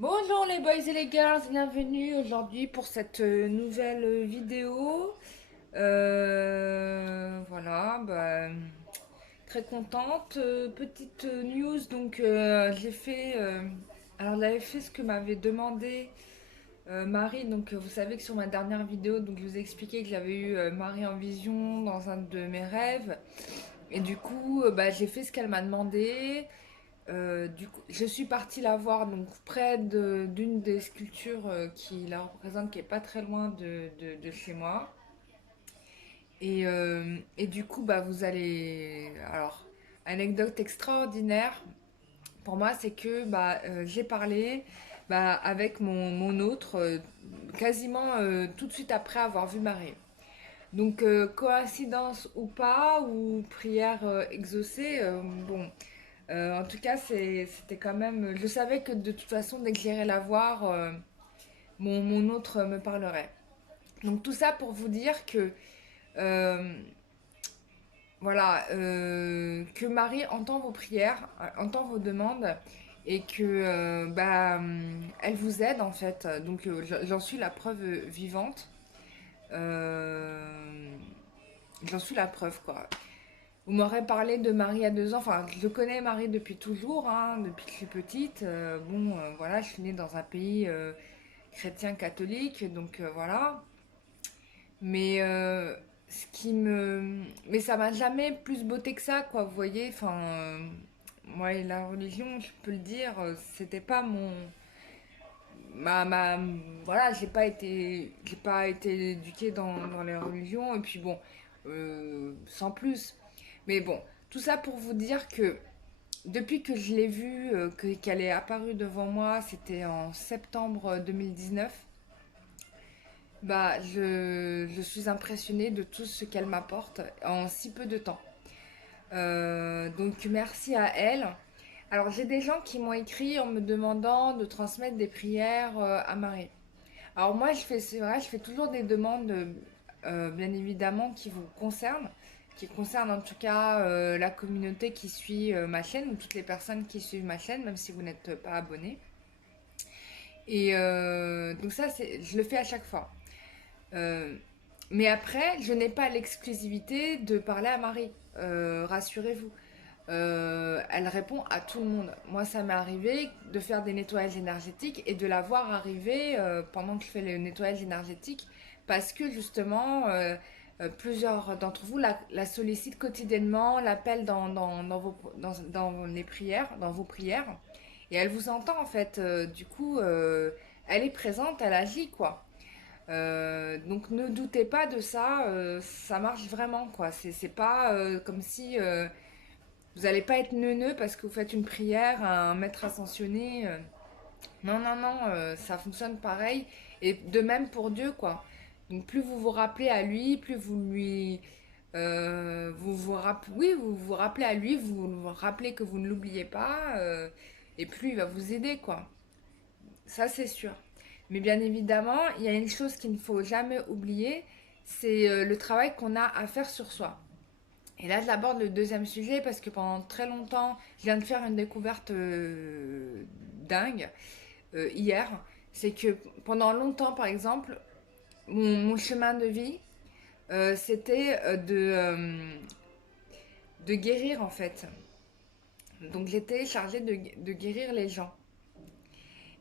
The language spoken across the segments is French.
Bonjour les boys et les girls, bienvenue aujourd'hui pour cette nouvelle vidéo. Voilà, très contente. Petite news, donc j'ai fait, alors j'avais fait ce que m'avait demandé Marie. Donc vous savez que sur ma dernière vidéo, donc je vous ai expliqué que j'avais eu Marie en vision dans un de mes rêves. Et du coup, j'ai fait ce qu'elle m'a demandé. Du coup, je suis partie la voir donc près d'une des sculptures qui la représente, qui est pas très loin de chez moi. Et du coup, vous allez... Alors, anecdote extraordinaire pour moi, c'est que j'ai parlé avec mon autre quasiment tout de suite après avoir vu Marie. Donc, coïncidence ou pas, ou prière exaucée, bon, en tout cas, c'était quand même. Je savais que de toute façon, dès que j'irais la voir, mon autre me parlerait. Donc tout ça pour vous dire que euh, voilà, que Marie entend vos prières, entend vos demandes et que elle vous aide en fait. Donc j'en suis la preuve vivante. Euh, J'en suis la preuve quoi. Vous m'aurez parlé de Marie à 2 ans. Enfin, je connais Marie depuis toujours, hein, depuis que je suis petite. Voilà, je suis née dans un pays chrétien catholique, donc voilà. Mais ce qui me, mais ça m'a jamais plus beauté que ça, quoi. Vous voyez, moi et la religion, je peux le dire, c'était pas ma, voilà, j'ai pas été éduquée dans les religions. Et puis bon, sans plus. Mais bon, tout ça pour vous dire que depuis que je l'ai vue, qu'elle est apparue devant moi, c'était en septembre 2019, je suis impressionnée de tout ce qu'elle m'apporte en si peu de temps. Donc merci à elle. Alors j'ai des gens qui m'ont écrit en me demandant de transmettre des prières à Marie. Alors moi c'est vrai, je fais toujours des demandes bien évidemment qui concernent en tout cas la communauté qui suit ma chaîne ou toutes les personnes qui suivent ma chaîne, même si vous n'êtes pas abonné. Et donc ça, je le fais à chaque fois. Euh, mais après, je n'ai pas l'exclusivité de parler à Marie. Rassurez-vous. Elle répond à tout le monde. Moi, ça m'est arrivé de faire des nettoyages énergétiques et de la voir arriver pendant que je fais le nettoyage énergétique parce que justement, plusieurs d'entre vous la sollicitent quotidiennement, l'appellent dans les prières, dans vos prières. Et elle vous entend en fait. Du coup, elle est présente, elle agit quoi. Donc ne doutez pas de ça, ça marche vraiment quoi. C'est pas comme si vous allez pas être neuneux parce que vous faites une prière à un maître ascensionné. Non, non, non, ça fonctionne pareil. Et de même pour Dieu, quoi. Donc plus vous vous rappelez à lui, plus vous lui... oui, vous vous rappelez à lui, vous vous rappelez que vous ne l'oubliez pas, et plus il va vous aider, quoi. Ça, c'est sûr. Mais bien évidemment, il y a une chose qu'il ne faut jamais oublier, c'est le travail qu'on a à faire sur soi. Et là, j'aborde le deuxième sujet parce que pendant très longtemps, je viens de faire une découverte dingue hier. C'est que pendant longtemps, par exemple, mon chemin de vie, c'était de guérir en fait. Donc j'étais chargée de guérir les gens.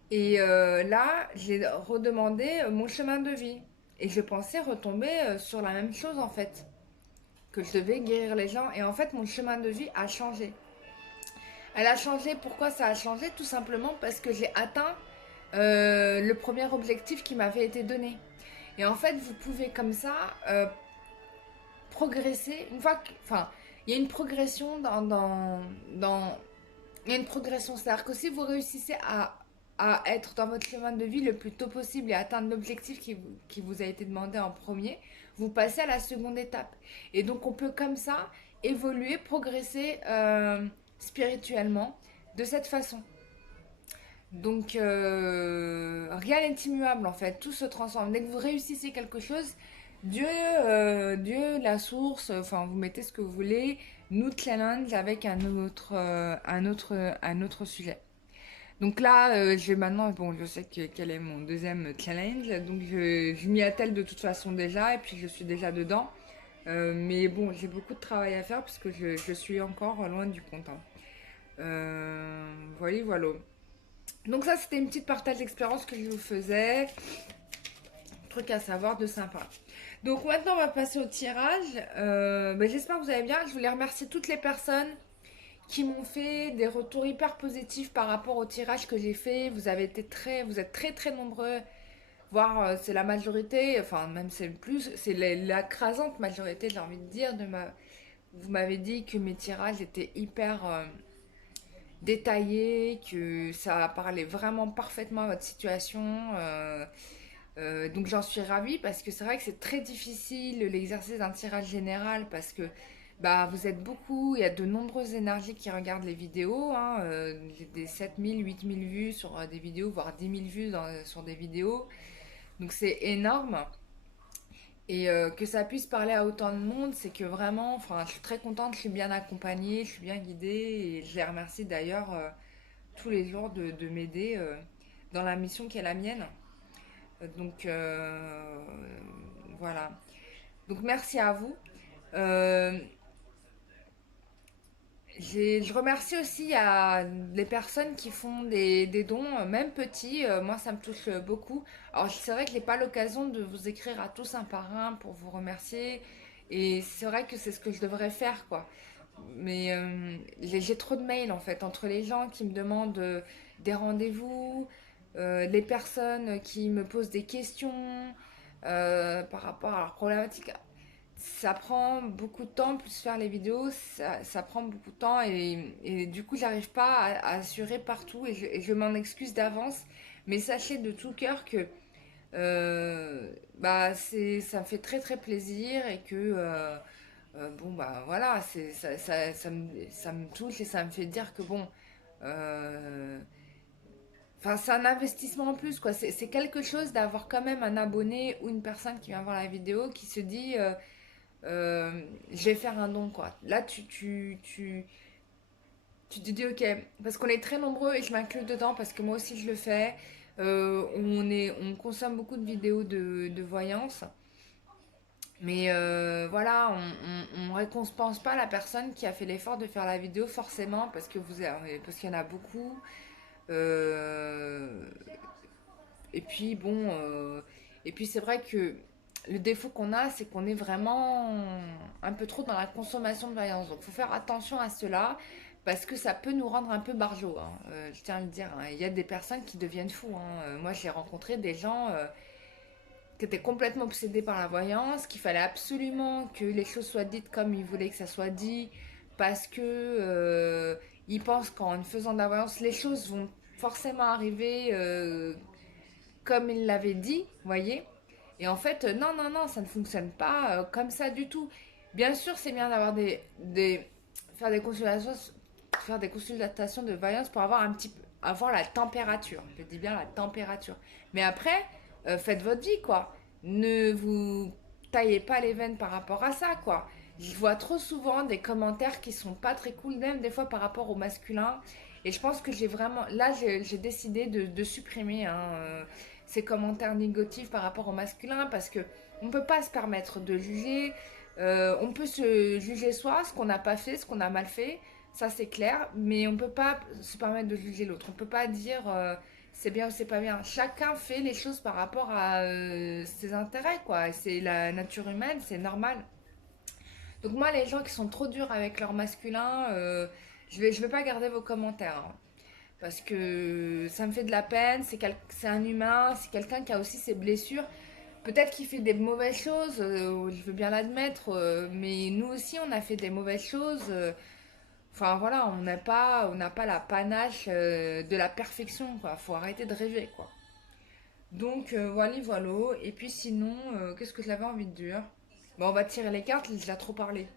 Et là, j'ai redemandé mon chemin de vie. Et je pensais retomber sur la même chose en fait. Que je devais guérir les gens. Et en fait, mon chemin de vie a changé. Elle a changé. Pourquoi ça a changé? Tout simplement parce que j'ai atteint le premier objectif qui m'avait été donné. Et en fait, vous pouvez comme ça progresser. Une fois que, enfin, il y a une progression il y a une progression. C'est-à-dire que si vous réussissez à être dans votre chemin de vie le plus tôt possible et atteindre l'objectif qui vous a été demandé en premier, vous passez à la seconde étape. Et donc on peut comme ça évoluer, progresser spirituellement de cette façon. Donc rien n'est immuable en fait, tout se transforme. Dès que vous réussissez quelque chose, Dieu, la source, enfin vous mettez ce que vous voulez, nous challenge avec un autre sujet. Donc là, je vais maintenant, bon, je sais quel est mon deuxième challenge, donc je m'y attelle de toute façon déjà, et puis je suis déjà dedans. Mais bon, j'ai beaucoup de travail à faire parce que je suis encore loin du compte, hein. Voilà, voilà. Donc ça, c'était une petite partage d'expérience que je vous faisais. Truc à savoir de sympa. Donc maintenant, on va passer au tirage. J'espère que vous allez bien. Je voulais remercier toutes les personnes qui m'ont fait des retours hyper positifs par rapport au tirage que j'ai fait. Vous êtes très très nombreux, voire c'est la majorité, enfin même c'est le plus, c'est l'écrasante majorité, j'ai envie de dire, vous m'avez dit que mes tirages étaient hyper détaillés, que ça parlait vraiment parfaitement à votre situation. Donc j'en suis ravie parce que c'est vrai que c'est très difficile l'exercice d'un tirage général parce que bah, vous êtes beaucoup, il y a de nombreuses énergies qui regardent les vidéos, hein, j'ai des 7000, 8000 vues sur des vidéos, voire 10 000 vues sur des vidéos. Donc c'est énorme. Et que ça puisse parler à autant de monde, c'est que vraiment, enfin, je suis très contente, je suis bien accompagnée, je suis bien guidée et je les remercie d'ailleurs tous les jours de m'aider dans la mission qui est la mienne. Donc voilà. Donc merci à vous. Euh, je remercie aussi à les personnes qui font des dons, même petits. Moi, ça me touche beaucoup. Alors, c'est vrai que je n'ai pas l'occasion de vous écrire à tous un par un pour vous remercier. Et c'est vrai que c'est ce que je devrais faire, quoi. Mais j'ai trop de mails, en fait, entre les gens qui me demandent des rendez-vous, les personnes qui me posent des questions par rapport à leurs problématiques. Ça prend beaucoup de temps, plus faire les vidéos, ça prend beaucoup de temps et du coup, j'arrive pas à assurer partout et je m'en excuse d'avance. Mais sachez de tout cœur que ça me fait très très plaisir et que bon, bah voilà, ça me touche et ça me fait dire que bon, euh, enfin, c'est un investissement en plus, quoi. C'est quelque chose d'avoir quand même un abonné ou une personne qui vient voir la vidéo qui se dit je vais faire un don, quoi. Là, tu te dis, ok, parce qu'on est très nombreux et je m'inclus dedans parce que moi aussi je le fais. On consomme beaucoup de vidéos de voyance. Mais voilà, on récompense pas la personne qui a fait l'effort de faire la vidéo forcément parce qu'il y en a beaucoup. Euh, et puis bon, et puis c'est vrai que le défaut qu'on a, c'est qu'on est vraiment un peu trop dans la consommation de violence. Donc il faut faire attention à cela parce que ça peut nous rendre un peu barjots, hein. Je tiens à le dire, hein. Il y a des personnes qui deviennent fous, hein. Moi j'ai rencontré des gens qui étaient complètement obsédés par la voyance, qu'il fallait absolument que les choses soient dites comme ils voulaient que ça soit dit parce que ils pensent qu'en faisant de la voyance, les choses vont forcément arriver comme il l'avait dit, voyez. Et en fait, non, non, non, ça ne fonctionne pas comme ça du tout. Bien sûr, c'est bien d'avoir faire faire des consultations de voyance pour avoir avoir la température. Je dis bien la température. Mais après, faites votre vie, quoi. Ne vous taillez pas les veines par rapport à ça, quoi. Je vois trop souvent des commentaires qui sont pas très cool, même des fois par rapport au masculin. Et je pense que j'ai décidé de supprimer, hein, ces commentaires négatifs par rapport au masculin parce que on peut pas se permettre de juger. On peut se juger soi, ce qu'on n'a pas fait, ce qu'on a mal fait, ça c'est clair, mais on peut pas se permettre de juger l'autre. On peut pas dire c'est bien ou c'est pas bien. Chacun fait les choses par rapport à ses intérêts, quoi. C'est la nature humaine, c'est normal. Donc moi, les gens qui sont trop durs avec leur masculin, je vais pas garder vos commentaires, hein, parce que ça me fait de la peine. C'est un humain, c'est quelqu'un qui a aussi ses blessures. Peut-être qu'il fait des mauvaises choses, je veux bien l'admettre, mais nous aussi on a fait des mauvaises choses. Enfin voilà, on n'a pas la panache de la perfection, quoi. Faut arrêter de rêver, quoi. Donc voilà, voilà. Et puis sinon, qu'est-ce que j'avais envie de dire? Bon, on va tirer les cartes, il a trop parlé.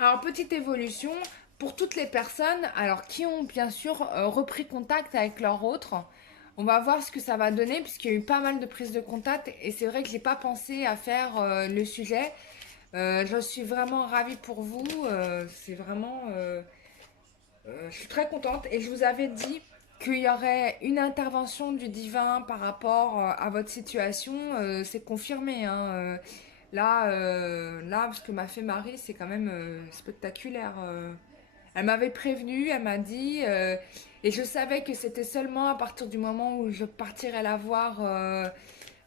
Alors, petite évolution pour toutes les personnes alors qui ont bien sûr repris contact avec leur autre. On va voir ce que ça va donner puisqu'il y a eu pas mal de prises de contact et c'est vrai que j'ai pas pensé à faire le sujet. Je suis vraiment ravie pour vous. Je suis très contente et je vous avais dit qu'il y aurait une intervention du divin par rapport à votre situation, c'est confirmé, hein. Là, ce que m'a fait Marie, c'est quand même spectaculaire. Elle m'avait prévenu, elle m'a dit, et je savais que c'était seulement à partir du moment où je partirais la voir,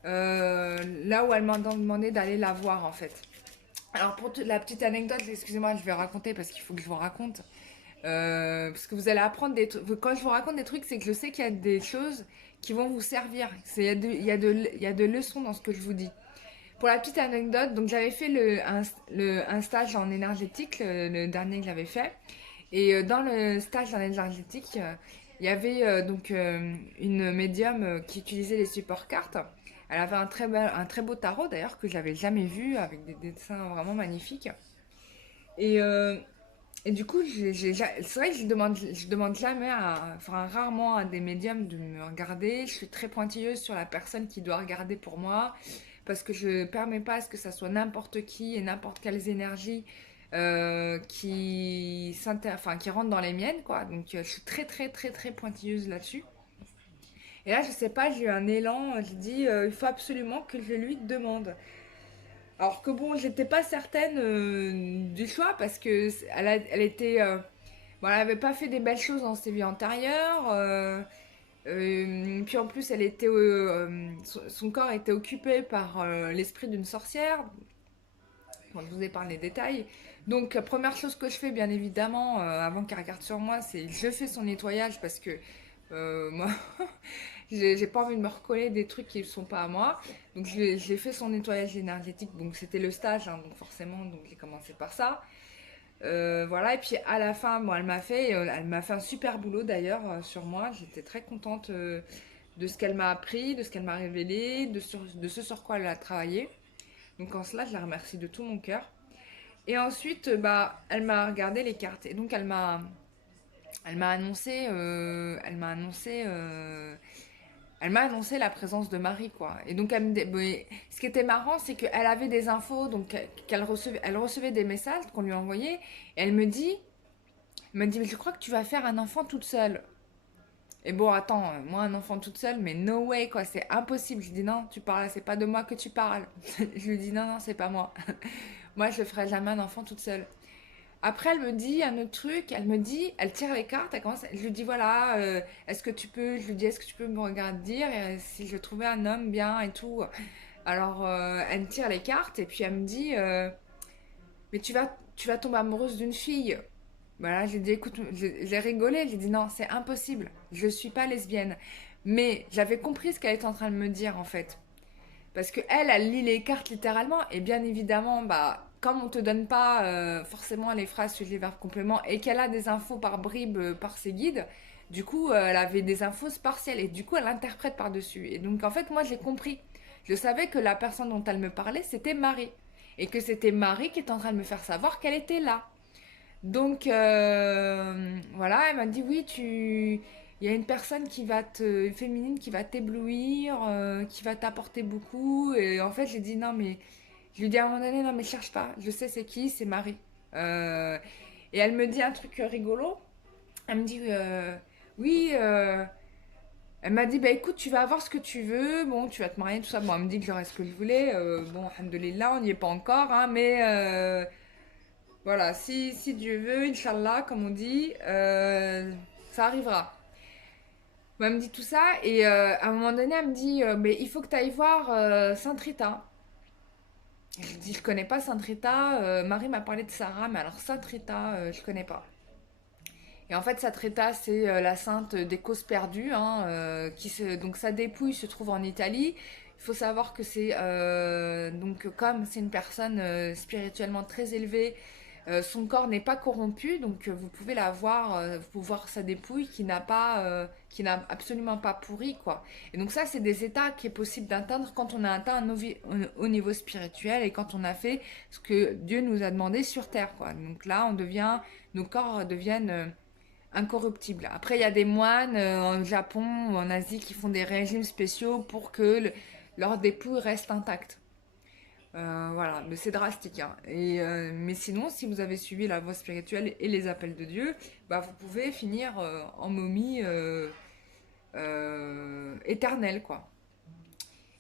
là où elle m'a demandé d'aller la voir en fait. Alors pour la petite anecdote, excusez-moi, je vais raconter parce qu'il faut que je vous raconte. Parce que vous allez apprendre des trucs. Quand je vous raconte des trucs, c'est que je sais qu'il y a des choses qui vont vous servir. Il y a de leçons dans ce que je vous dis. Pour la petite anecdote, donc j'avais fait un stage en énergétique, le dernier que j'avais fait. Et dans le stage en énergétique, il y avait une médium qui utilisait les supports cartes. Elle avait un très beau tarot d'ailleurs que j'avais jamais vu avec des dessins vraiment magnifiques. Et, euh, et du coup, c'est vrai que je demande jamais, enfin rarement à des médiums de me regarder. Je suis très pointilleuse sur la personne qui doit regarder pour moi parce que je ne permets pas à ce que ça soit n'importe qui et n'importe quelles énergies enfin, qui rentrent dans les miennes, quoi. Donc je suis très très très très pointilleuse là-dessus. Et là, je sais pas, j'ai eu un élan, j'ai dit il faut absolument que je lui demande. Alors que bon, j'étais pas certaine du choix parce que elle était bon, elle avait pas fait des belles choses dans ses vies antérieures. Puis en plus, son corps était occupé par l'esprit d'une sorcière. Bon, je vous épargne les détails. Donc, la première chose que je fais, bien évidemment, avant qu'elle regarde sur moi, c'est je fais son nettoyage parce que moi, j'ai pas envie de me recoller des trucs qui ne sont pas à moi. Donc, j'ai fait son nettoyage énergétique. Donc, c'était le stage, hein, donc forcément, donc j'ai commencé par ça. Voilà, et puis à la fin, bon, elle m'a fait un super boulot d'ailleurs sur moi. J'étais très contente de ce qu'elle m'a appris, de ce qu'elle m'a révélé, de ce sur quoi elle a travaillé. Donc en cela, je la remercie de tout mon cœur. Et ensuite, bah, elle m'a regardé les cartes et donc elle m'a annoncé la présence de Marie, quoi. Et donc, ce qui était marrant, c'est qu'elle avait des infos, donc elle recevait des messages qu'on lui envoyait. Et elle me dit, mais je crois que tu vas faire un enfant toute seule. Et bon, attends, moi, un enfant toute seule, mais no way, quoi, c'est impossible. Je dis, non, c'est pas de moi que tu parles. Je lui dis, non, non, c'est pas moi. Moi, je ferai jamais un enfant toute seule. Après, elle me dit un autre truc, elle tire les cartes, je lui dis voilà, je lui dis est-ce que tu peux me regarder dire si je trouvais un homme bien et tout. Alors, elle me tire les cartes et puis elle me dit mais tu vas tomber amoureuse d'une fille. Voilà, j'ai dit écoute, j'ai rigolé, j'ai dit non, c'est impossible, je suis pas lesbienne. Mais j'avais compris ce qu'elle était en train de me dire en fait. Parce que elle lit les cartes littéralement et bien évidemment, bah, comme on te donne pas forcément les phrases sujet verbe complément et qu'elle a des infos par bribes par ses guides, du coup, elle avait des infos partielles et du coup, elle interprète par-dessus. Et donc, en fait, moi, j'ai compris. Je savais que la personne dont elle me parlait, c'était Marie. Et que c'était Marie qui était en train de me faire savoir qu'elle était là. Donc voilà, elle m'a dit oui, il y a une personne une féminine qui va t'éblouir, qui va t'apporter beaucoup. Et en fait, j'ai dit non, mais je lui dis à un moment donné, non, mais cherche pas, je sais c'est qui, c'est Marie. Euh, et elle me dit un truc rigolo. Elle me dit oui, elle m'a dit bah écoute, tu vas avoir ce que tu veux, bon, tu vas te marier, tout ça. Bon, elle me dit que j'aurais ce que je voulais. Bon, alhamdoulilah, on n'y est pas encore, hein, mais. Voilà, si Dieu veut, Inch'Allah, comme on dit, ça arrivera. Bon, elle me dit tout ça et à un moment donné, elle me dit mais il faut que tu ailles voir Sainte Rita. Et je dis je connais pas Sainte Rita. Marie m'a parlé de Sarah, mais alors Sainte Rita, je connais pas. Et en fait, Sainte Rita, c'est la sainte des causes perdues, hein, donc sa dépouille se trouve en Italie. Il faut savoir que donc comme c'est une personne spirituellement très élevée. Son corps n'est pas corrompu, donc vous pouvez vous pouvez voir sa dépouille qui n'a absolument pas pourri, quoi. Et donc ça, c'est des états qui est possible d'atteindre quand on a atteint au niveau spirituel et quand on a fait ce que Dieu nous a demandé sur Terre, quoi. Donc là, nos corps deviennent incorruptibles. Après, il y a des moines en Japon ou en Asie qui font des régimes spéciaux pour que leur dépouille reste intacte. Voilà, mais c'est drastique, hein. Mais sinon, si vous avez suivi la voie spirituelle et les appels de Dieu, bah, vous pouvez finir en momie. éternel, quoi.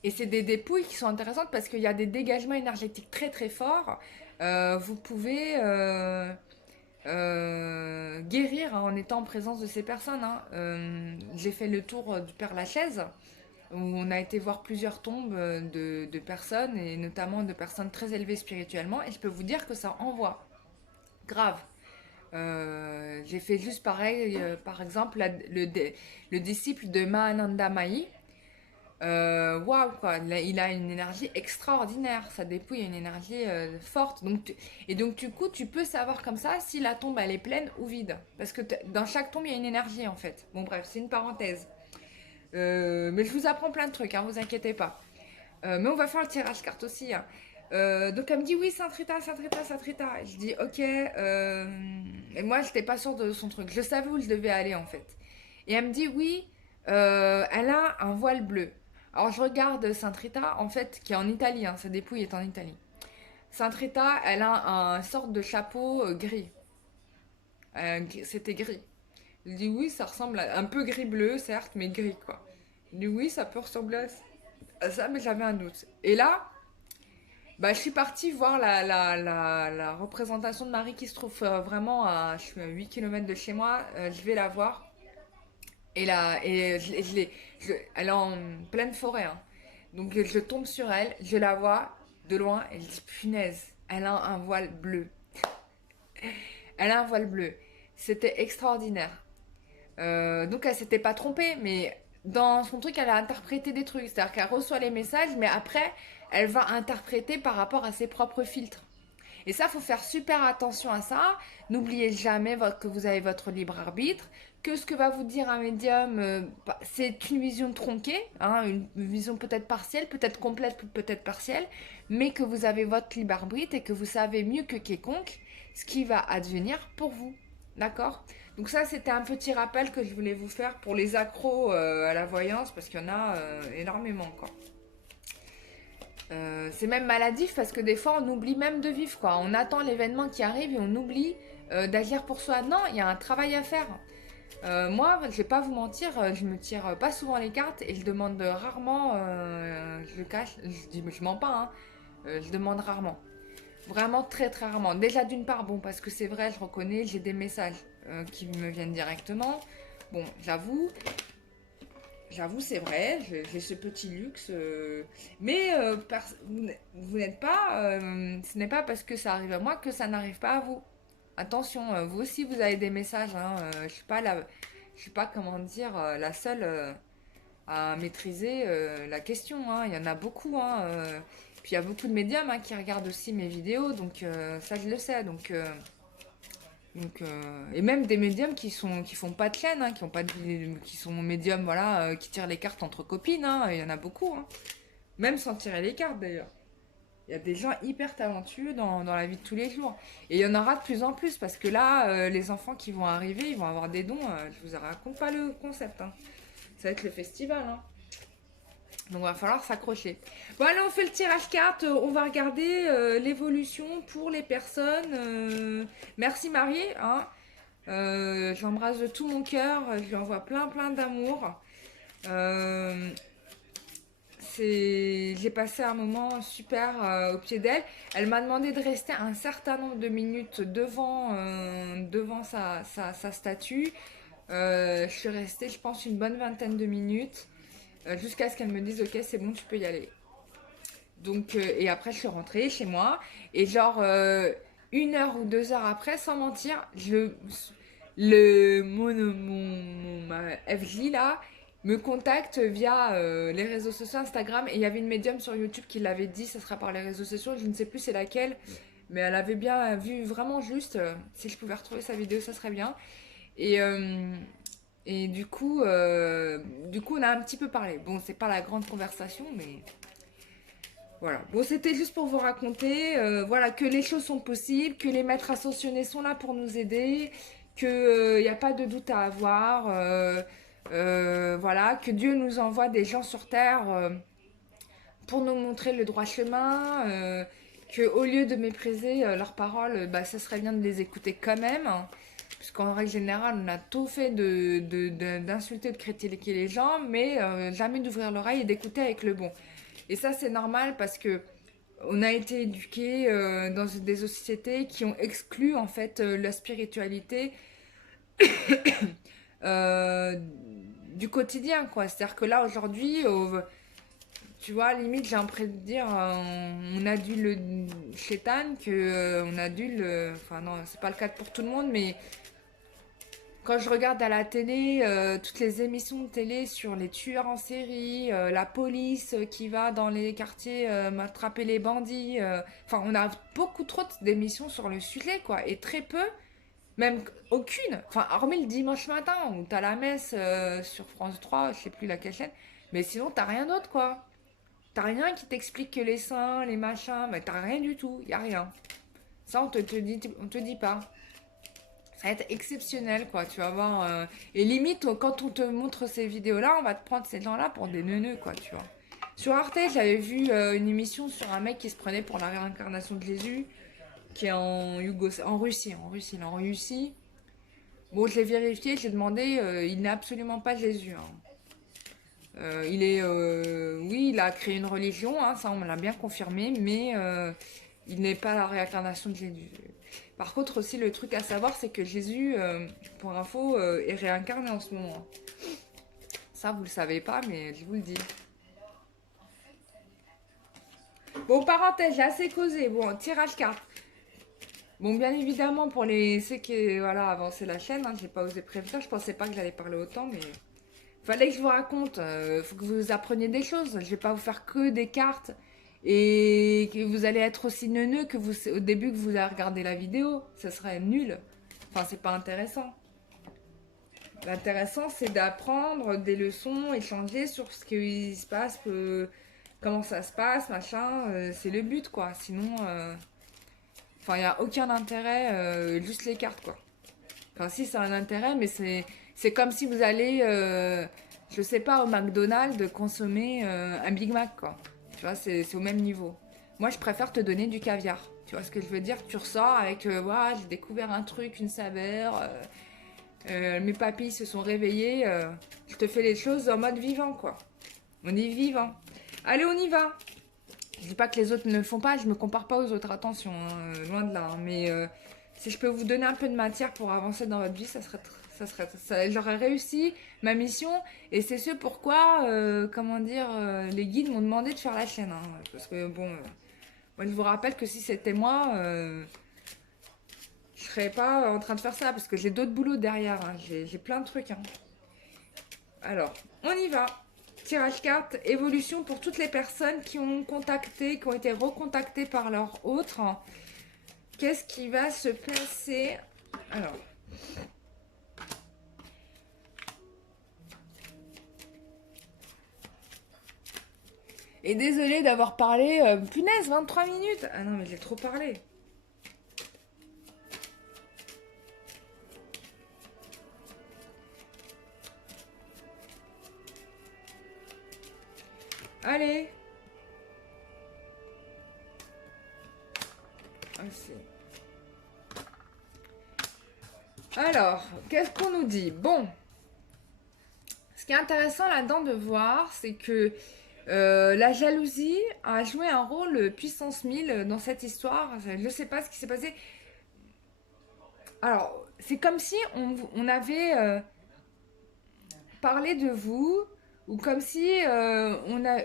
Et c'est des dépouilles qui sont intéressantes parce qu'il y a des dégagements énergétiques très très forts. Vous pouvez guérir hein, en étant en présence de ces personnes. Hein. J'ai fait le tour du Père Lachaise où on a été voir plusieurs tombes de personnes et notamment de personnes très élevées spirituellement et je peux vous dire que ça envoie. Grave. J'ai fait juste pareil, par exemple, le disciple de Mahananda Mahi. Waouh, quoi, il a une énergie extraordinaire. Sa dépouille a une énergie forte. Et donc, du coup, tu peux savoir comme ça si la tombe elle est pleine ou vide. Parce que dans chaque tombe, il y a une énergie en fait. Bon, bref, c'est une parenthèse. Mais je vous apprends plein de trucs, hein, vous inquiétez pas. Mais on va faire le tirage carte aussi. Hein. Donc elle me dit oui, Saint Rita, Saint Rita, Saint Rita. Je dis ok. Et moi, j'étais pas sûre de son truc. Je savais où je devais aller en fait. Et elle me dit oui, elle a un voile bleu. Alors je regarde Saint Rita, en fait, qui est en Italie. Hein, sa dépouille est en Italie. Saint Rita, elle a un sorte de chapeau gris. C'était gris. Je dis oui, ça ressemble à un peu gris-bleu, certes, mais gris quoi. Je dis oui, ça peut ressembler à ça, mais j'avais un doute. Et là, bah, je suis partie voir la représentation de Marie qui se trouve vraiment à, je suis à 8 km de chez moi. Je vais la voir. Et là, elle est en pleine forêt. Hein. Donc je tombe sur elle, je la vois de loin et je dis punaise, elle a un voile bleu. Elle a un voile bleu. C'était extraordinaire. Donc elle s'était pas trompée, mais dans son truc, elle a interprété des trucs. C'est-à-dire qu'elle reçoit les messages, mais après, elle va interpréter par rapport à ses propres filtres. Et ça, faut faire super attention à ça. N'oubliez jamais que vous avez votre libre arbitre, que ce que va vous dire un médium, c'est une vision tronquée, hein, une vision peut-être partielle, peut-être complète, peut-être partielle, mais que vous avez votre libre arbitre et que vous savez mieux que quiconque ce qui va advenir pour vous. D'accord? Donc ça, c'était un petit rappel que je voulais vous faire pour les accros à la voyance, parce qu'il y en a énormément, quoi. C'est même maladif parce que des fois on oublie même de vivre quoi. On attend l'événement qui arrive et on oublie d'agir pour soi. Non, il y a un travail à faire. Moi, je vais pas vous mentir, je me tire pas souvent les cartes et je demande rarement. Je le cache, je dis mais je mens pas. Hein, je demande rarement. Vraiment très très rarement. Déjà d'une part, bon parce que c'est vrai, je reconnais, j'ai des messages qui me viennent directement. Bon, j'avoue. J'avoue, c'est vrai, j'ai ce petit luxe. Mais vous n'êtes pas. Ce n'est pas parce que ça arrive à moi que ça n'arrive pas à vous. Attention, vous aussi, vous avez des messages. Hein, je suis pas, comment dire, la seule à maîtriser la question. Hein, il y en a beaucoup. Hein, puis il y a beaucoup de médiums hein, qui regardent aussi mes vidéos. Donc ça, je le sais. Et même des médiums qui font pas de chaîne, hein, qui ont pas qui sont médiums, voilà, qui tirent les cartes entre copines, hein, il y en a beaucoup, hein. Même sans tirer les cartes d'ailleurs. Il y a des gens hyper talentueux dans la vie de tous les jours. Et il y en aura de plus en plus parce que là, les enfants qui vont arriver, ils vont avoir des dons. Je vous raconte pas le concept. Hein. Ça va être le festival. Hein. Donc il va falloir s'accrocher. Bon allez, on fait le tirage carte. On va regarder l'évolution pour les personnes. Merci Marie. Hein. J'embrasse de tout mon cœur. Je lui envoie plein plein d'amour. J'ai passé un moment super au pied d'elle. Elle m'a demandé de rester un certain nombre de minutes devant sa statue. Je suis restée, je pense, une bonne vingtaine de minutes jusqu'à ce qu'elle me dise ok, c'est bon, tu peux y aller. Donc, et après, je suis rentrée chez moi. Et genre, 1 heure ou 2 heures après, sans mentir, ma FJ là me contacte via les réseaux sociaux Instagram. Et il y avait une médium sur YouTube qui l'avait dit, ça sera par les réseaux sociaux. Je ne sais plus c'est laquelle. Mais elle avait bien vu vraiment juste. Si je pouvais retrouver sa vidéo, ça serait bien. Et, euh, et du coup, on a un petit peu parlé. Bon, c'est pas la grande conversation, mais voilà. Bon, c'était juste pour vous raconter, voilà, que les choses sont possibles, que les maîtres ascensionnés sont là pour nous aider, que il n'y a pas de doute à avoir, voilà, que Dieu nous envoie des gens sur terre pour nous montrer le droit chemin, que au lieu de mépriser leurs paroles, bah, ça serait bien de les écouter quand même. Hein. puisqu'en règle générale, on a tout fait d'insulter, de critiquer les gens, mais jamais d'ouvrir l'oreille et d'écouter avec le bon. Et ça, c'est normal parce que on a été éduqués dans des sociétés qui ont exclu en fait la spiritualité euh, du quotidien, quoi. C'est-à-dire que là, aujourd'hui, tu vois, limite, j'ai l'impression de dire, on adule le chétan, que on adule, enfin non, c'est pas le cas pour tout le monde, mais quand je regarde à la télé, toutes les émissions de télé sur les tueurs en série, la police qui va dans les quartiers attraper les bandits, enfin, on a beaucoup trop d'émissions sur le sujet, quoi, et très peu, même aucune, enfin, hormis le dimanche matin où t'as la messe sur France 3, je sais plus laquelle chaîne, mais sinon, t'as rien d'autre, quoi. T'as rien qui t'explique que les saints, les machins, mais t'as rien du tout, y a rien. Ça, on te dit pas. Ça va être exceptionnel, quoi. Tu vas voir. Et limite, quand on te montre ces vidéos-là, on va te prendre ces gens-là pour des neuneux, quoi, tu vois. Sur Arte, j'avais vu une émission sur un mec qui se prenait pour la réincarnation de Jésus, qui est en Russie, il est en Russie. Bon, je l'ai vérifié, j'ai demandé, il n'est absolument pas Jésus, hein. Oui, il a créé une religion, hein, ça on me l'a bien confirmé, mais il n'est pas la réincarnation de Jésus. Par contre aussi, le truc à savoir, c'est que Jésus, pour info, est réincarné en ce moment. Ça, vous le savez pas, mais je vous le dis. Bon, parenthèse, j'ai assez causé. Bon, tirage carte. Bon, bien évidemment, pour ceux qui voilà, avancé la chaîne, hein, j'ai pas osé prévenir. Je pensais pas que j'allais parler autant, mais fallait que je vous raconte. Faut que vous appreniez des choses. Je vais pas vous faire que des cartes et que vous allez être aussi neuneux que vous au début que vous avez regardé la vidéo. Ça serait nul. Enfin, c'est pas intéressant. L'intéressant, c'est d'apprendre des leçons, échanger sur ce qui se passe, comment ça se passe, machin. C'est le but, quoi. Sinon, enfin, il n'y a aucun intérêt, juste les cartes, quoi. Enfin, si, c'est un intérêt, mais c'est comme si vous allez, je sais pas, au McDonald's consommer un Big Mac, quoi. Tu vois, c'est au même niveau. Moi, je préfère te donner du caviar. Tu vois ce que je veux dire? Tu ressors avec, voilà, j'ai découvert un truc, une saveur, mes papilles se sont réveillées, je te fais les choses en mode vivant, quoi. On est vivant. Allez, on y va. Je dis pas que les autres ne le font pas, je me compare pas aux autres, attention, hein, loin de là, hein. Mais si je peux vous donner un peu de matière pour avancer dans votre vie, j'aurais réussi ma mission. Et c'est ce pourquoi, comment dire, les guides m'ont demandé de faire la chaîne, hein. Parce que bon, moi je vous rappelle que si c'était moi, je serais pas en train de faire ça parce que j'ai d'autres boulots derrière, hein. J'ai plein de trucs, hein. Alors, on y va. Tirage carte, évolution pour toutes les personnes qui ont contacté, qui ont été recontactées par leur autre. Qu'est-ce qui va se passer? Alors. Et désolée d'avoir parlé, punaise, 23 minutes. Ah non, mais j'ai trop parlé. Allez. Ah, alors, qu'est-ce qu'on nous dit? Bon. Ce qui est intéressant là-dedans de voir, c'est que la jalousie a joué un rôle puissance 1000 dans cette histoire. Je ne sais pas ce qui s'est passé. Alors, c'est comme si on avait parlé de vous, ou comme si on a...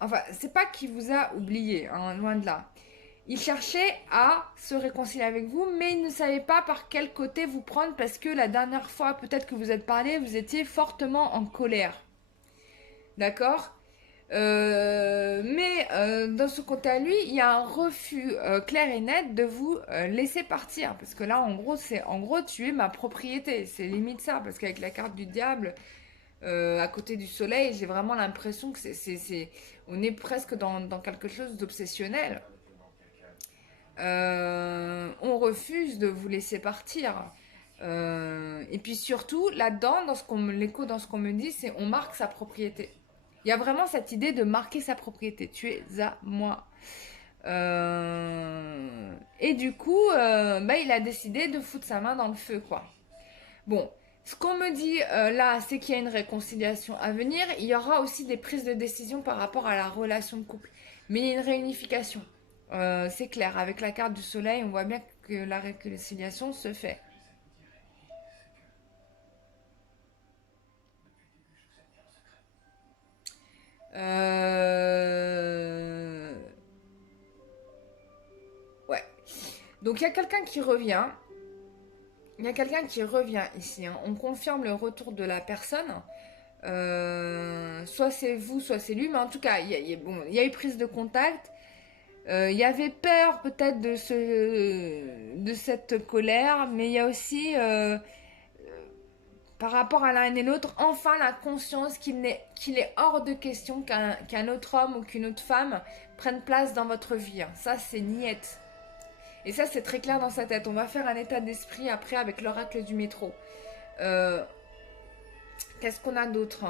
Enfin, c'est pas qu'il vous a oublié, hein, loin de là. Il cherchait à se réconcilier avec vous, mais il ne savait pas par quel côté vous prendre parce que la dernière fois, peut-être que vous êtes parlé, vous étiez fortement en colère. D'accord? Mais dans ce côté à lui, il y a un refus clair et net de vous laisser partir. Parce que là, en gros, tu es ma propriété. C'est limite ça. Parce qu'avec la carte du diable à côté du soleil, j'ai vraiment l'impression que on est presque dans quelque chose d'obsessionnel. On refuse de vous laisser partir. Et puis surtout, là-dedans, l'écho dans ce qu'on me dit, c'est on marque sa propriété. Il y a vraiment cette idée de marquer sa propriété. Tu es à moi. Et du coup, bah, il a décidé de foutre sa main dans le feu, quoi. Bon, ce qu'on me dit là, c'est qu'il y a une réconciliation à venir. Il y aura aussi des prises de décision par rapport à la relation de couple. Mais il y a une réunification. C'est clair, avec la carte du soleil, on voit bien que la réconciliation se fait. Euh... Ouais. Donc il y a quelqu'un qui revient. Il y a quelqu'un qui revient ici, hein. On confirme le retour de la personne. Soit c'est vous, soit c'est lui. Mais en tout cas, bon, il y a eu prise de contact. Il y avait peur peut-être de cette colère. Mais il y a aussi, par rapport à l'un et l'autre, enfin la conscience qu'il est hors de question qu'un autre homme ou qu'une autre femme prenne place dans votre vie, hein. Ça, c'est niette. Et ça, c'est très clair dans sa tête. On va faire un état d'esprit après avec l'oracle du métro. Euh, Qu'est-ce qu'on a d'autre?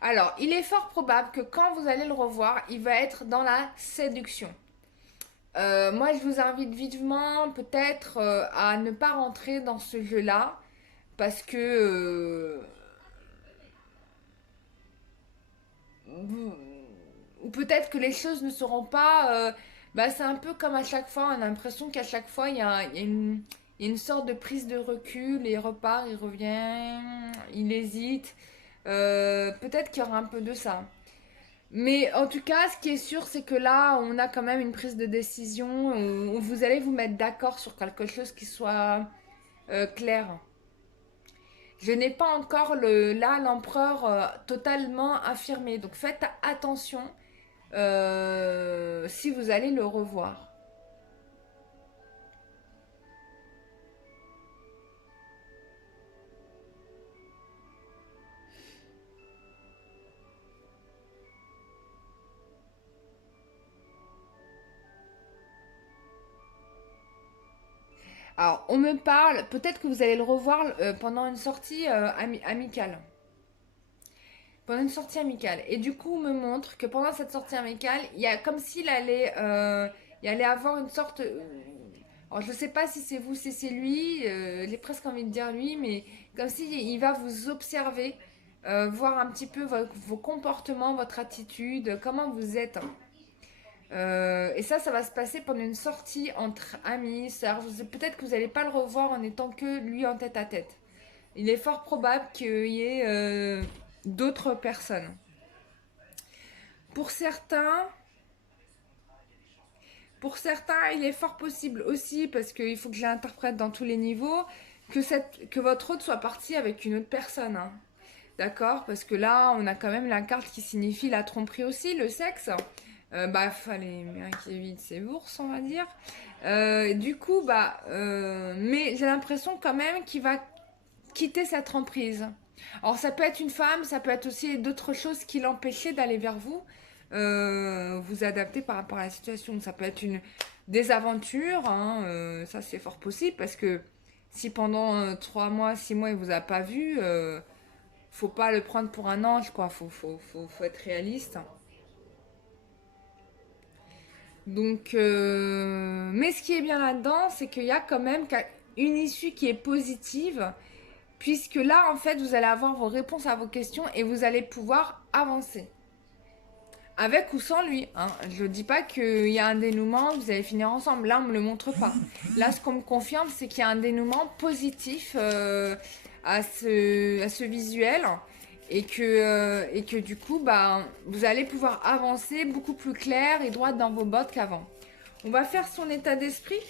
Alors, il est fort probable que quand vous allez le revoir, il va être dans la séduction. Moi, je vous invite vivement peut-être à ne pas rentrer dans ce jeu-là parce que ou peut-être que les choses ne seront pas. Bah, c'est un peu comme à chaque fois, on a l'impression qu'à chaque fois, il y a une sorte de prise de recul, et il repart, il revient, il hésite. Peut-être qu'il y aura un peu de ça. Mais en tout cas, ce qui est sûr, c'est que là, on a quand même une prise de décision. Vous allez vous mettre d'accord sur quelque chose qui soit clair. Je n'ai pas encore là l'empereur totalement affirmé. Donc faites attention si vous allez le revoir. Alors, on me parle, peut-être que vous allez le revoir pendant une sortie amicale. Pendant une sortie amicale. Et du coup, on me montre que pendant cette sortie amicale, il y a comme s'il allait, il allait avoir une sorte. Alors, je ne sais pas si c'est vous, si c'est lui. J'ai presque envie de dire lui, mais comme s'il il va vous observer, voir un petit peu vos comportements, votre attitude, comment vous êtes. Et ça va se passer pendant une sortie entre amis, sœurs. Peut-être que vous n'allez pas le revoir en étant que lui en tête à tête. Il est fort probable qu'il y ait d'autres personnes. Pour certains, il est fort possible aussi, parce qu'il faut que je l'interprète dans tous les niveaux, que votre hôte soit parti avec une autre personne, hein. D'accord? Parce que là, on a quand même la carte qui signifie la tromperie aussi, le sexe. Bah, fallait bien qu'il évite ses bourses, on va dire. Du coup, mais j'ai l'impression quand même qu'il va quitter cette emprise. Alors, ça peut être une femme, ça peut être aussi d'autres choses qui l'empêchaient d'aller vers vous, vous adapter par rapport à la situation. Ça peut être une désaventure, hein, ça c'est fort possible, parce que si pendant 3 mois, 6 mois, il vous a pas vu, faut pas le prendre pour un ange, quoi. Faut être réaliste. Donc, mais ce qui est bien là-dedans, c'est qu'il y a quand même une issue qui est positive, puisque là, en fait, vous allez avoir vos réponses à vos questions et vous allez pouvoir avancer. Avec ou sans lui, hein. Je ne dis pas qu'il y a un dénouement, vous allez finir ensemble. Là, on ne me le montre pas. Là, ce qu'on me confirme, c'est qu'il y a un dénouement positif à ce visuel et que du coup, bah, vous allez pouvoir avancer beaucoup plus clair et droite dans vos bottes qu'avant. On va faire son état d'esprit.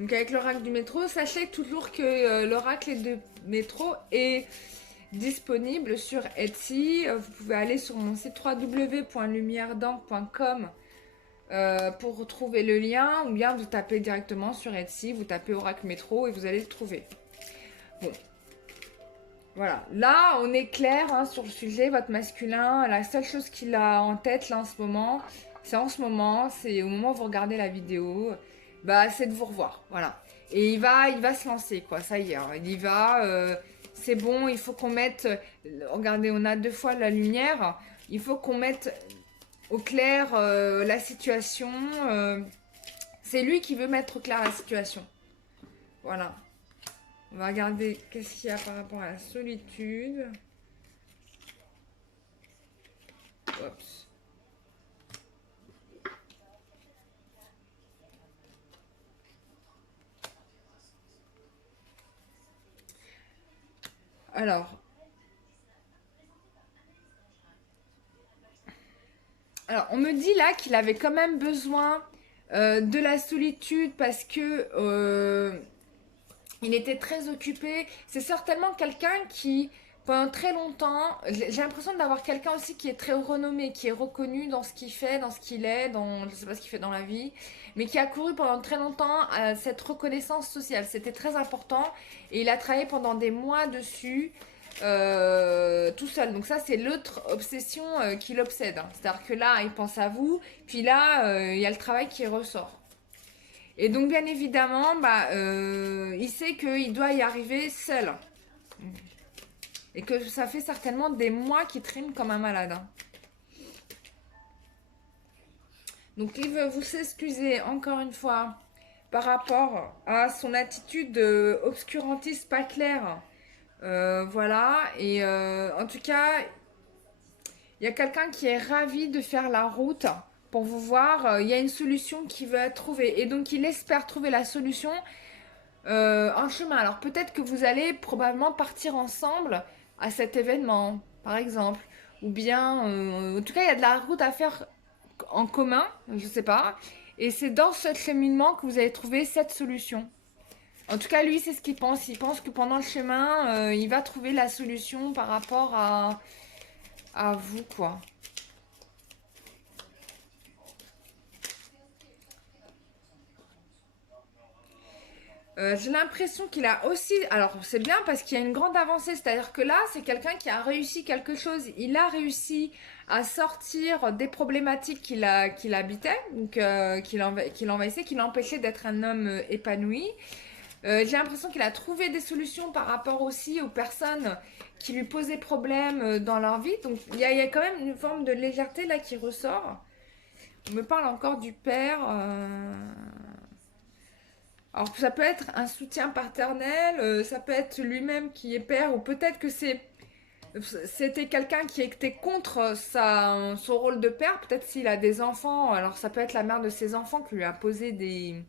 Donc avec l'oracle du métro, sachez toujours que l'oracle de métro est disponible sur Etsy. Vous pouvez aller sur mon site www.lumieredent.com pour retrouver le lien, ou bien vous tapez directement sur Etsy, vous tapez oracle métro et vous allez le trouver. Bon, voilà. Là, on est clair, hein, sur le sujet. Votre masculin, la seule chose qu'il a en tête là en ce moment, c'est en ce moment, c'est au moment où vous regardez la vidéo, bah c'est de vous revoir, voilà. Et il va se lancer, quoi, ça y est, hein. Il y va, c'est bon, il faut qu'on mette, regardez, on a 2 fois la lumière, il faut qu'on mette au clair la situation, c'est lui qui veut mettre au clair la situation, voilà. On va regarder qu'est-ce qu'il y a par rapport à la solitude. Oups. Alors, on me dit là qu'il avait quand même besoin de la solitude parce que il était très occupé. C'est certainement quelqu'un qui, pendant très longtemps, j'ai l'impression d'avoir quelqu'un aussi qui est très renommé, qui est reconnu dans ce qu'il fait, dans ce qu'il est, dans, je sais pas ce qu'il fait dans la vie, mais qui a couru pendant très longtemps à cette reconnaissance sociale. C'était très important et il a travaillé pendant des mois dessus. Tout seul. Donc ça, c'est l'autre obsession qui l'obsède, hein. C'est-à-dire que là, il pense à vous, puis là, il y a le travail qui ressort. Et donc, bien évidemment, bah, il sait qu'il doit y arriver seul. Et que ça fait certainement des mois qu'il traîne comme un malade, hein. Donc, il veut vous s'excuser encore une fois par rapport à son attitude obscurantiste pas claire. Voilà. Et en tout cas, il y a quelqu'un qui est ravi de faire la route pour vous voir. Il y a une solution qui veut être trouvée. Et donc, il espère trouver la solution en chemin. Alors, peut-être que vous allez probablement partir ensemble à cet événement, par exemple. Ou bien, en tout cas, il y a de la route à faire en commun, je sais pas. Et c'est dans ce cheminement que vous allez trouver cette solution. En tout cas, lui, c'est ce qu'il pense. Il pense que pendant le chemin, il va trouver la solution par rapport à vous, quoi. J'ai l'impression qu'il a aussi... Alors, c'est bien parce qu'il y a une grande avancée. C'est-à-dire que là, c'est quelqu'un qui a réussi quelque chose. Il a réussi à sortir des problématiques qu'il habitait, donc qu'il envahissait, qui l'empêchait d'être un homme épanoui. J'ai l'impression qu'il a trouvé des solutions par rapport aussi aux personnes qui lui posaient problème dans leur vie. Donc, il y a quand même une forme de légèreté là qui ressort. On me parle encore du père. Alors, ça peut être un soutien paternel, ça peut être lui-même qui est père, ou peut-être que c'était quelqu'un qui était contre son rôle de père. Peut-être s'il a des enfants, alors ça peut être la mère de ses enfants qui lui a posé des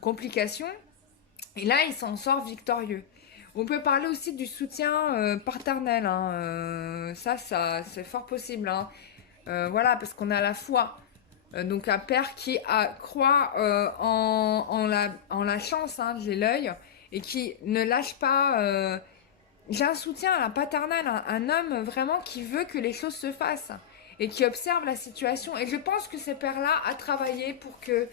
complications. Et là, il s'en sort victorieux. On peut parler aussi du soutien paternel, hein. Ça, c'est fort possible, hein. Voilà, parce qu'on a la foi. Donc un père qui croit en la chance, hein, j'ai l'œil, et qui ne lâche pas. J'ai un soutien à la paternelle, un homme vraiment qui veut que les choses se fassent et qui observe la situation. Et je pense que ce père-là a travaillé pour que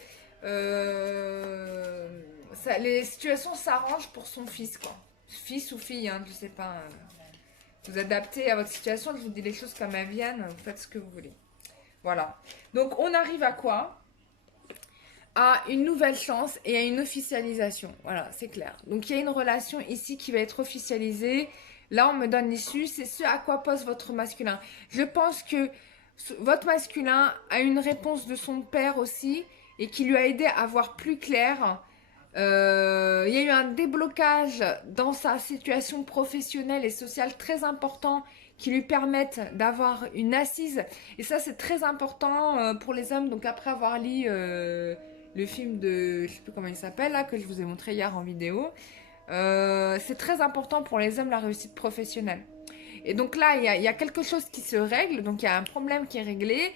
les situations s'arrangent pour son fils, quoi. Fils ou fille, hein, je sais pas. Vous adaptez à votre situation, je vous dis les choses comme elles viennent, vous faites ce que vous voulez. Voilà. Donc on arrive à quoi? À une nouvelle chance et à une officialisation. Voilà, c'est clair. Donc il y a une relation ici qui va être officialisée. Là, on me donne l'issue. C'est ce à quoi pose votre masculin. Je pense que votre masculin a une réponse de son père aussi et qui lui a aidé à voir plus clair. Il y a eu un déblocage dans sa situation professionnelle et sociale très important qui lui permettent d'avoir une assise. Et ça, c'est très important pour les hommes. Donc après avoir lu le film de, je sais plus comment il s'appelle, là, que je vous ai montré hier en vidéo, c'est très important pour les hommes la réussite professionnelle. Et donc là, il y a quelque chose qui se règle, donc il y a un problème qui est réglé,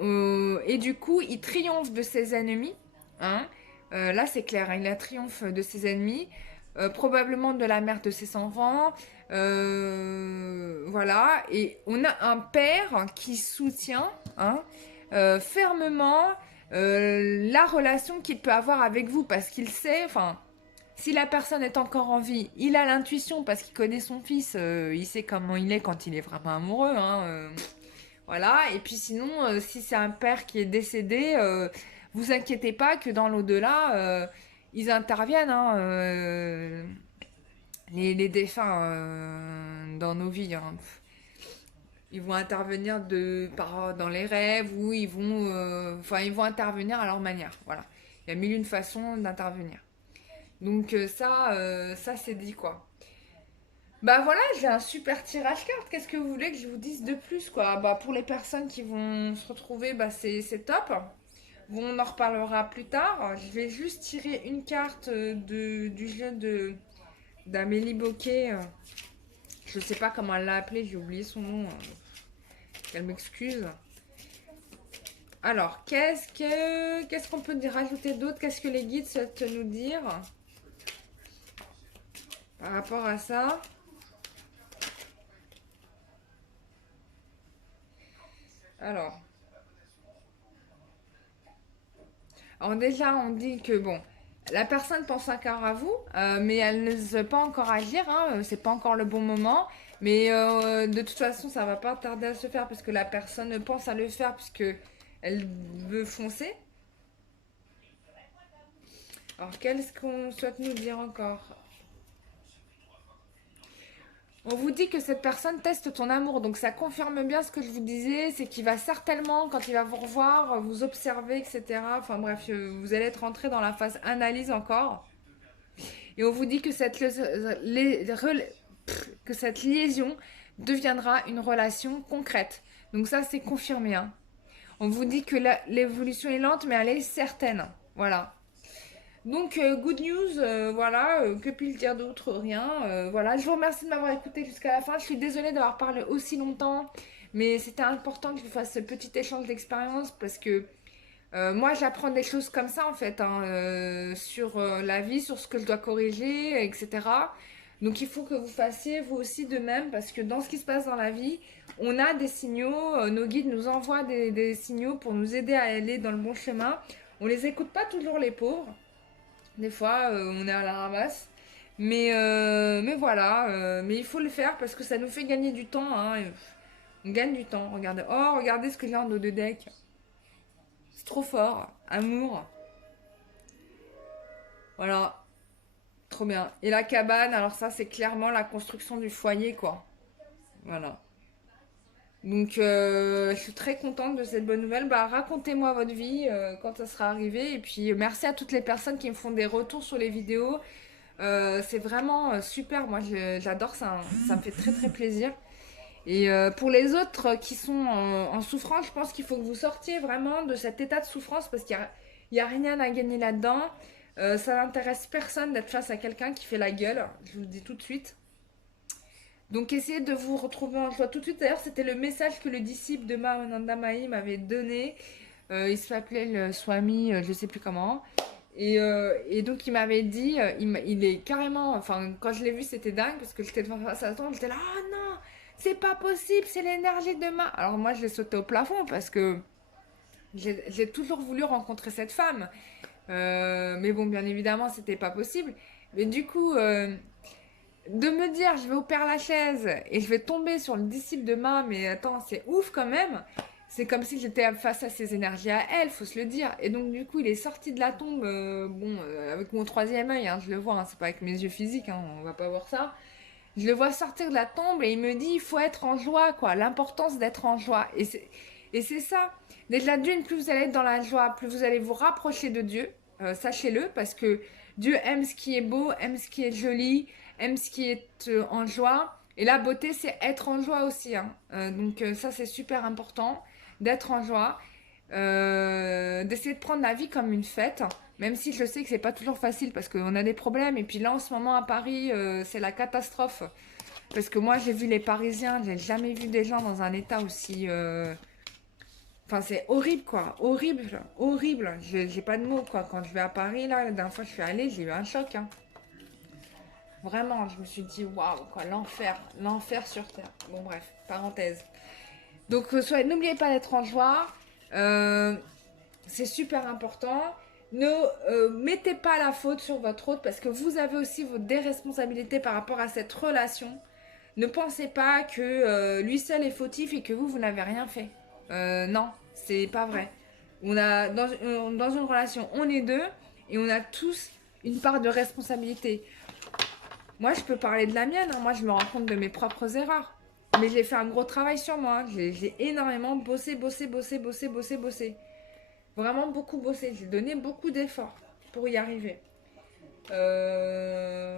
et du coup, il triomphe de ses ennemis, hein. Là, c'est clair, hein, il a triomphe de ses ennemis, probablement de la mère de ses enfants, voilà, et on a un père qui soutient, hein, fermement la relation qu'il peut avoir avec vous, parce qu'il sait, enfin, si la personne est encore en vie, il a l'intuition parce qu'il connaît son fils, il sait comment il est quand il est vraiment amoureux, hein, Voilà, et puis sinon, si c'est un père qui est décédé, vous inquiétez pas que dans l'au-delà, ils interviennent, hein, les défunts dans nos vies. Hein. Ils vont intervenir dans les rêves ou ils vont intervenir à leur manière. Voilà, il y a mille et une façons d'intervenir. Donc ça c'est dit quoi. Bah voilà, j'ai un super tirage carte. Qu'est-ce que vous voulez que je vous dise de plus quoi? Bah pour les personnes qui vont se retrouver, bah c'est top. Bon, on en reparlera plus tard. Je vais juste tirer une carte du jeu d'Amélie Boquet. Je sais pas comment elle l'a appelé, j'ai oublié son nom. Elle m'excuse. Alors, qu'est-ce qu'on peut rajouter d'autre? Qu'est-ce que les guides souhaitent nous dire par rapport à ça? Alors déjà, on dit que bon, la personne pense encore à vous, mais elle ne sait pas encore agir, hein, c'est pas encore le bon moment. Mais de toute façon, ça va pas tarder à se faire parce que la personne pense à le faire puisque elle veut foncer. Alors, qu'est-ce qu'on souhaite nous dire encore? On vous dit que cette personne teste ton amour, donc ça confirme bien ce que je vous disais, c'est qu'il va certainement, quand il va vous revoir, vous observer, etc. Enfin bref, vous allez être rentré dans la phase analyse encore. Et on vous dit que que cette liaison deviendra une relation concrète. Donc ça, c'est confirmé. Hein. On vous dit que l'évolution est lente, mais elle est certaine. Voilà. Donc, good news, voilà, que puis-je dire d'autre? Rien. Voilà, je vous remercie de m'avoir écouté jusqu'à la fin. Je suis désolée d'avoir parlé aussi longtemps, mais c'était important que je vous fasse ce petit échange d'expérience parce que moi, j'apprends des choses comme ça en fait, hein, sur la vie, sur ce que je dois corriger, etc. Donc, il faut que vous fassiez vous aussi de même parce que dans ce qui se passe dans la vie, on a des signaux, nos guides nous envoient des signaux pour nous aider à aller dans le bon chemin. On les écoute pas toujours les pauvres. Des fois, on est à la ramasse. Mais voilà, mais il faut le faire parce que ça nous fait gagner du temps. Hein, on gagne du temps. Regardez, oh, regardez ce que j'ai en dos de deck. C'est trop fort. Amour. Voilà, trop bien. Et la cabane, alors ça, c'est clairement la construction du foyer, quoi. Voilà. Donc, je suis très contente de cette bonne nouvelle. Bah, racontez-moi votre vie quand ça sera arrivé. Et puis, merci à toutes les personnes qui me font des retours sur les vidéos. C'est vraiment super, moi j'adore ça, hein. Ça me fait très très plaisir. Et pour les autres qui sont en souffrance, je pense qu'il faut que vous sortiez vraiment de cet état de souffrance parce qu'il y a rien à gagner là-dedans. Ça n'intéresse personne d'être face à quelqu'un qui fait la gueule, je vous le dis tout de suite. Donc essayez de vous retrouver en joie tout de suite. D'ailleurs, c'était le message que le disciple de Mahananda Mahi m'avait donné. Il s'appelait le Swami, je sais plus comment. Et donc il m'avait dit, il est carrément, enfin quand je l'ai vu c'était dingue parce que j'étais devant sa tombe, j'étais là, oh non, c'est pas possible, c'est l'énergie de ma. Alors moi je l'ai sauté au plafond parce que j'ai toujours voulu rencontrer cette femme. Mais bon, bien évidemment c'était pas possible. Mais du coup, de me dire je vais au Père Lachaise et je vais tomber sur le disciple de Ma, mais attends, c'est ouf quand même. C'est comme si j'étais face à ses énergies à elle, faut se le dire. Et donc du coup, il est sorti de la tombe, avec mon troisième œil, hein, je le vois, hein, c'est pas avec mes yeux physiques, hein, on va pas voir ça. Je le vois sortir de la tombe et il me dit, il faut être en joie, quoi, l'importance d'être en joie. Et c'est ça. Déjà d'une, plus vous allez être dans la joie, plus vous allez vous rapprocher de Dieu, sachez-le, parce que Dieu aime ce qui est beau, aime ce qui est joli, aime ce qui est en joie. Et la beauté, c'est être en joie aussi. Hein. Donc ça, c'est super important, d'être en joie. D'essayer de prendre la vie comme une fête, même si je sais que c'est pas toujours facile parce qu'on a des problèmes. Et puis là, en ce moment à Paris, c'est la catastrophe. Parce que moi, j'ai vu les Parisiens, j'ai jamais vu des gens dans un état aussi. Enfin, c'est horrible, quoi. Horrible, horrible. J'ai pas de mots, quoi. Quand je vais à Paris, là, la dernière fois que je suis allée, j'ai eu un choc. Hein. Vraiment, je me suis dit, waouh, quoi, l'enfer. L'enfer sur Terre. Bon, bref, parenthèse. Donc, n'oubliez pas d'être en joie. Euh, c'est super important. Ne mettez pas la faute sur votre autre parce que vous avez aussi des responsabilités par rapport à cette relation. Ne pensez pas que lui seul est fautif et que vous n'avez rien fait. Non, c'est pas vrai. Dans une relation, on est deux et on a tous une part de responsabilité. Moi, je peux parler de la mienne, hein. Moi, je me rends compte de mes propres erreurs. Mais j'ai fait un gros travail sur moi. J'ai énormément bossé, bossé, bossé, bossé, bossé, bossé. Vraiment beaucoup bossé. J'ai donné beaucoup d'efforts pour y arriver.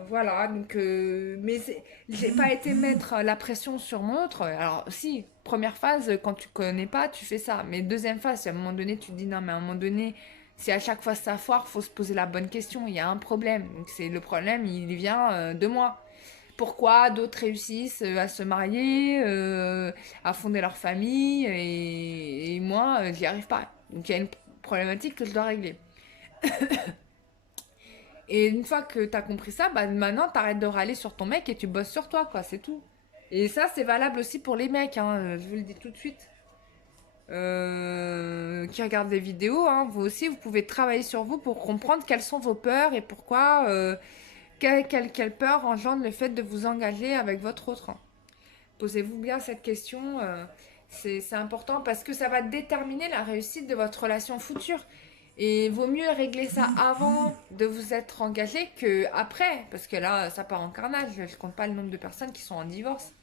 Voilà, donc, j'ai pas été mettre la pression sur mon autre. Alors, si, première phase, quand tu connais pas, tu fais ça. Mais deuxième phase, si à un moment donné, tu te dis non, mais à un moment donné, si à chaque fois ça foire, faut se poser la bonne question. Il y a un problème. Donc, c'est le problème, il vient de moi. Pourquoi d'autres réussissent à se marier, à fonder leur famille, et moi, j'y arrive pas. Donc, il y a une problématique que je dois régler. Et une fois que t'as compris ça, bah maintenant t'arrêtes de râler sur ton mec et tu bosses sur toi, quoi, c'est tout. Et ça, c'est valable aussi pour les mecs, hein, je vous le dis tout de suite. Qui regardent des vidéos, hein, vous aussi, vous pouvez travailler sur vous pour comprendre quelles sont vos peurs et pourquoi, quelle peur engendre le fait de vous engager avec votre autre. Posez-vous bien cette question, c'est important parce que ça va déterminer la réussite de votre relation future. Et vaut mieux régler ça avant de vous être engagé que après, parce que là, ça part en carnage. Je compte pas le nombre de personnes qui sont en divorce.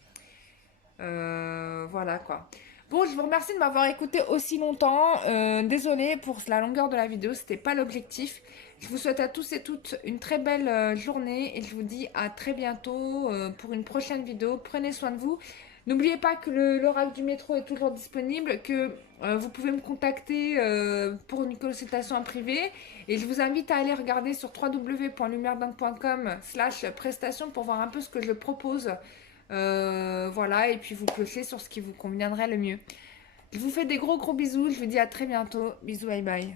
Voilà quoi. Bon, je vous remercie de m'avoir écouté aussi longtemps. Désolée pour la longueur de la vidéo, c'était pas l'objectif. Je vous souhaite à tous et toutes une très belle journée et je vous dis à très bientôt pour une prochaine vidéo. Prenez soin de vous. N'oubliez pas que l'oracle du métro est toujours disponible, que vous pouvez me contacter pour une consultation en privé. Et je vous invite à aller regarder sur www.lumieredingue.com/prestation pour voir un peu ce que je propose. Voilà, et puis vous clochez sur ce qui vous conviendrait le mieux. Je vous fais des gros bisous, je vous dis à très bientôt. Bisous, bye bye.